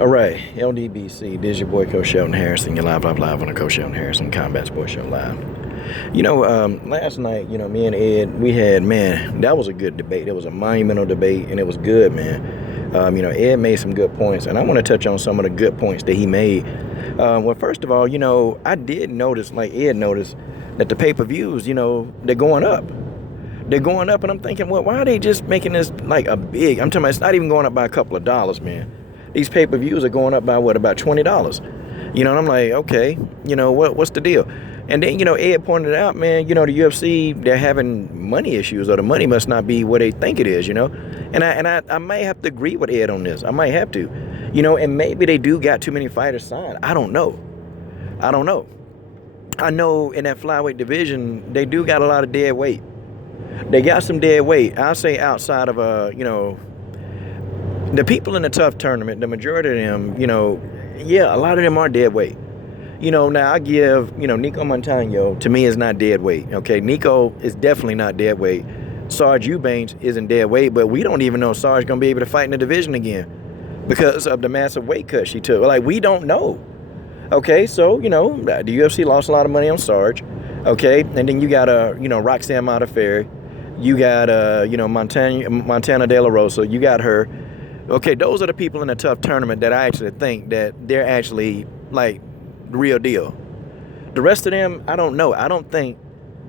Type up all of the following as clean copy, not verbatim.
All right, LDBC, this is your boy Coach Shelton Harrison. You're live on the Coach Shelton Harrison Combat Sports Show Live. Last night, me and Ed, we had, man, that was a good debate. It was a monumental debate, and it was good, man. Ed made some good points, and I want to touch on some of the good points that he made. Well, first of all, I did notice, like Ed noticed, that the pay-per-views, they're going up. They're going up, and I'm thinking, well, why are they just making this like a big, I'm talking about it's not even going up by a couple of dollars, man. These pay-per-views are going up by about $20? And I'm like, okay, what's the deal? And then, Ed pointed out, man, the UFC, they're having money issues, or the money must not be what they think it is, And I might have to agree with Ed on this. I might have to, and maybe they do got too many fighters signed. I don't know. I know in that flyweight division, they do got a lot of dead weight. They got some dead weight. I'll say outside of, the people in the tough tournament, the majority of them, a lot of them are dead weight. Now I give, Nico Montano, to me, is not dead weight. Okay, Nico is definitely not dead weight. Sarge Eubanks isn't dead weight, but we don't even know Sarge going to be able to fight in the division again because of the massive weight cut she took. Like, we don't know. Okay, so, the UFC lost a lot of money on Sarge. Okay, and then you got, Roxanne Modafferi. You got, Montana De La Rosa. You got her. Okay, those are the people in the tough tournament that I actually think that they're actually, like, the real deal. The rest of them, I don't know. I don't think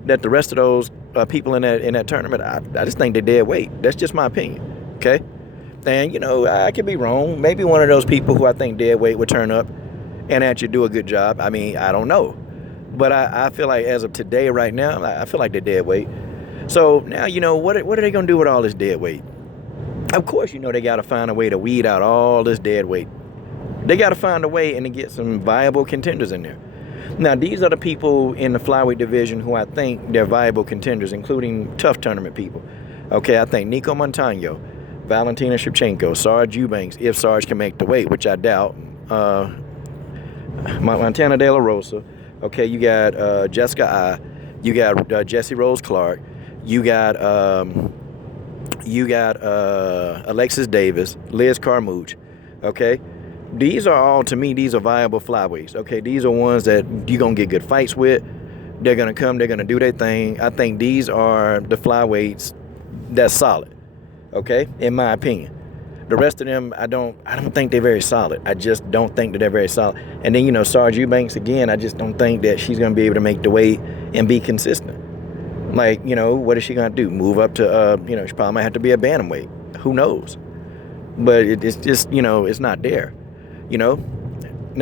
that the rest of those people in that tournament, I just think they're dead weight. That's just my opinion, okay? And, I could be wrong. Maybe one of those people who I think dead weight would turn up and actually do a good job. I mean, I don't know. But I feel like as of today, right now, I feel like they're dead weight. So now, what are they going to do with all this dead weight? Of course, they got to find a way to weed out all this dead weight. They got to find a way and to get some viable contenders in there. Now, these are the people in the flyweight division who I think they're viable contenders, including tough tournament people. Okay, I think Nico Montano, Valentina Shevchenko, Sarge Eubanks, if Sarge can make the weight, which I doubt. Montana De La Rosa. Okay, you got Jessica I. You got Jessie Rose Clark. You got Alexis Davis, Liz Carmouche, okay? These are all, to me, these are viable flyweights, okay? These are ones that you're going to get good fights with. They're going to come, they're going to do their thing. I think these are the flyweights that's solid, okay, in my opinion. The rest of them, I don't think they're very solid. I just don't think that they're very solid. And then, Sarge Eubanks, again, I just don't think that she's going to be able to make the weight and be consistent. Like, what is she going to do? Move up to, she probably might have to be a bantamweight. Who knows? But it's just, it's not there, Now,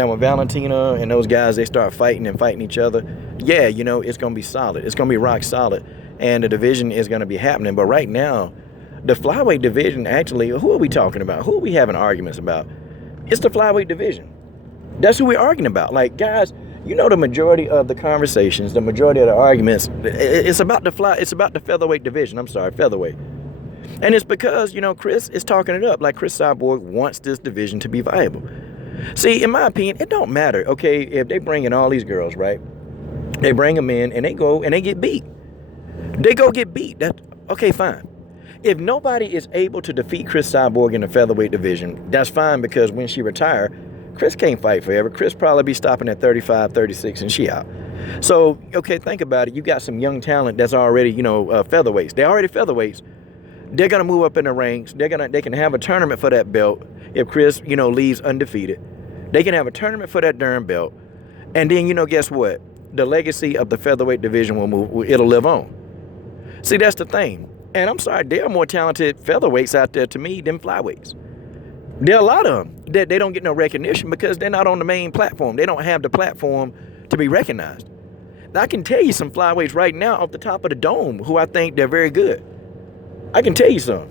when Valentina and those guys, they start fighting each other, yeah, it's going to be solid. It's going to be rock solid. And the division is going to be happening. But right now, the flyweight division, actually, who are we talking about? Who are we having arguments about? It's the flyweight division. That's who we're arguing about. Like, guys, the majority of the conversations, the majority of the arguments, it's about the featherweight division. I'm sorry, featherweight. And it's because, Chris is talking it up. Like, Chris Cyborg wants this division to be viable. See, in my opinion, it don't matter, okay, if they bring in all these girls, right? They bring them in and they go and they get beat. They go get beat. Okay, fine. If nobody is able to defeat Chris Cyborg in the featherweight division, that's fine, because when she retire, Chris can't fight forever. Chris probably be stopping at 35, 36, and she out. So, okay, think about it. You got some young talent that's already, featherweights. They're already featherweights. They're going to move up in the ranks. They can have a tournament for that belt if Chris, leaves undefeated. They can have a tournament for that darn belt. And then, guess what? The legacy of the featherweight division it'll live on. See, that's the thing. And I'm sorry, there are more talented featherweights out there to me than flyweights. There are a lot of them that they don't get no recognition because they're not on the main platform. They don't have the platform to be recognized. Now, I can tell you some flyweights right now off the top of the dome who I think they're very good. I can tell you some.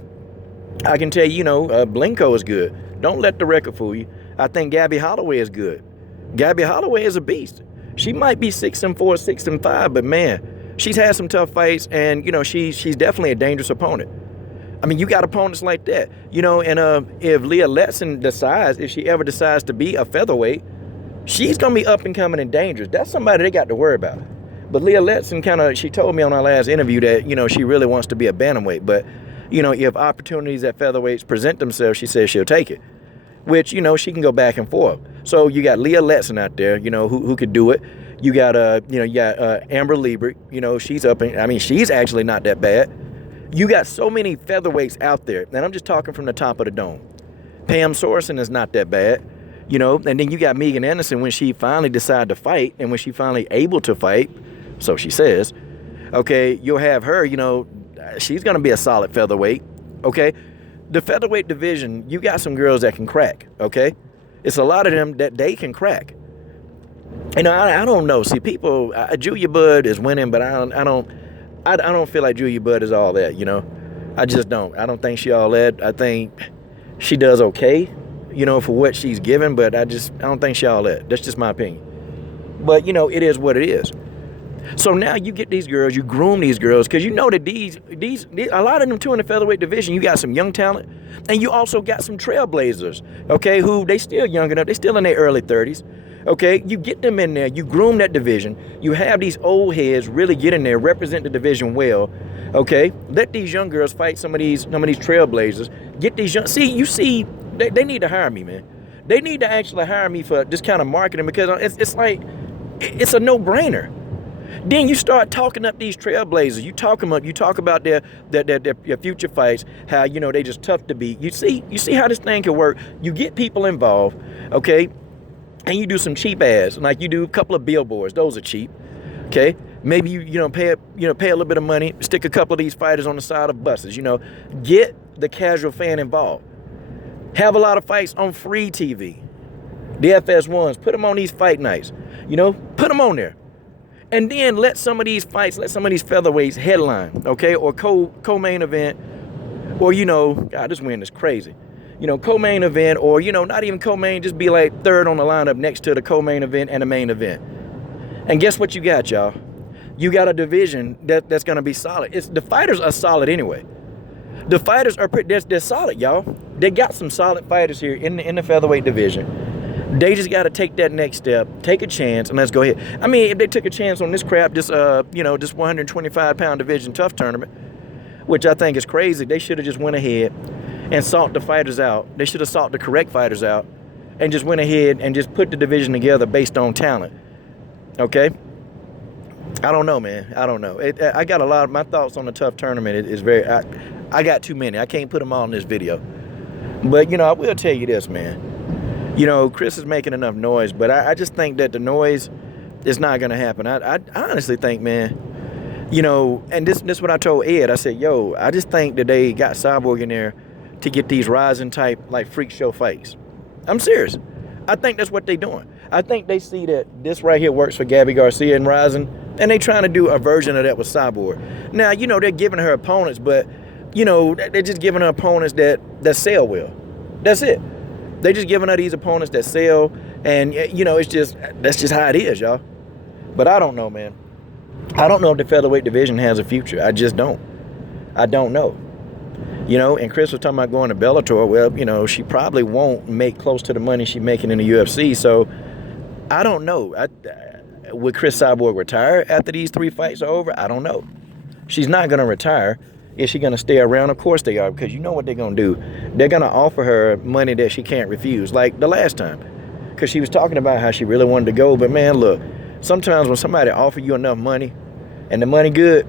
I can tell you, Blenko is good. Don't let the record fool you. I think Gabby Holloway is good. Gabby Holloway is a beast. She might be 6-4, 6-5, but man, she's had some tough fights, and, she's definitely a dangerous opponent. I mean, you got opponents like that, and if Leah Letson if she ever decides to be a featherweight, she's going to be up and coming and dangerous. That's somebody they got to worry about. But Leah Letson she told me on our last interview that, she really wants to be a bantamweight. But, if opportunities at featherweights present themselves, she says she'll take it. which, you know, she can go back and forth. So you got Leah Letson out there, you know, who could do it. You got, Amber Liebert, you know, she's up and, I mean, she's actually not that bad. You got so many featherweights out there, and I'm just talking from the top of the dome. Pam Sorensen is not that bad, you know, and then you got Megan Anderson when she finally decided to fight and when she finally able to fight, so she says, okay, you'll have her, you know, she's going to be a solid featherweight, okay? The featherweight division, you got some girls that can crack, okay? It's a lot of them that they can crack. You know, I don't know. See, people, Julia Budd is winning, but I don't feel like Julia Budd is all that, you know? I just don't. I don't think she all that. I think she does okay, you know, for what she's given, but I don't think she all that. That's just my opinion. But, you know, it is what it is. So now you get these girls, you groom these girls, because you know that these a lot of them too in the featherweight division, you got some young talent, and you also got some trailblazers, okay, who they still young enough, they still in their early 30s, okay? You get them in there, you groom that division, you have these old heads really get in there, represent the division well, okay? Let these young girls fight some of these trailblazers. Get these young, see, they need to hire me, man. They need to actually hire me for this kind of marketing, because it's like, it's a no-brainer. Then you start talking up these trailblazers. You talk them up. You talk about their future fights, how, you know, they just tough to beat. You see how this thing can work. You get people involved, okay, and you do some cheap ads, like you do a couple of billboards. Those are cheap, okay. Maybe you pay a little bit of money, stick a couple of these fighters on the side of buses. You know, get the casual fan involved. Have a lot of fights on free TV, the FS1s. Put them on these fight nights. You know, put them on there. And then let some of these fights, let some of these featherweights headline, okay, or co-main event, or, you know, God, this win is crazy. You know, co-main event, or, you know, not even co-main, just be like third on the lineup next to the co-main event and the main event. And guess what you got, y'all? You got a division that's going to be solid. The fighters are solid anyway. The fighters are they're solid, y'all. They got some solid fighters here in the featherweight division. They just got to take that next step, take a chance, and let's go ahead. I mean, if they took a chance on this crap, this 125-pound division tough tournament, which I think is crazy, they should have just went ahead and sought the fighters out. They should have sought the correct fighters out and just went ahead and just put the division together based on talent, okay? I don't know, man. I don't know. I got a lot of my thoughts on the tough tournament. Is very, I got too many. I can't put them all in this video. But, you know, I will tell you this, man. You know, Chris is making enough noise, but I just think that the noise is not going to happen. I honestly think, man, you know, and this is what I told Ed. I said, yo, I just think that they got Cyborg in there to get these rising type, like, freak show fights. I'm serious. I think that's what they're doing. I think they see that this right here works for Gabby Garcia and Rising, and they trying to do a version of that with Cyborg. Now, you know, they're giving her opponents, but, you know, they're just giving her opponents that sell well. That's it. They just giving her these opponents that sell, and, you know, that's just how it is, y'all. But I don't know, man. I don't know if the featherweight division has a future. I just don't. I don't know. You know, and Chris was talking about going to Bellator. Well, you know, she probably won't make close to the money she's making in the UFC, so I don't know. Would Chris Cyborg retire after these 3 fights are over? I don't know. She's not going to retire. Is she going to stay around? Of course they are, because you know what they're going to do. They're going to offer her money that she can't refuse, like the last time. Because she was talking about how she really wanted to go. But, man, look, sometimes when somebody offers you enough money and the money good,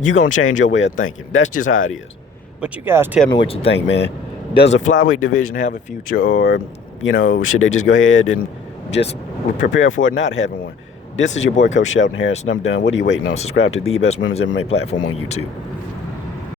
you're going to change your way of thinking. That's just how it is. But you guys tell me what you think, man. Does the flyweight division have a future, or, you know, should they just go ahead and just prepare for it not having one? This is your boy, Coach Shelton Harris, and I'm done. What are you waiting on? Subscribe to the best women's MMA platform on YouTube.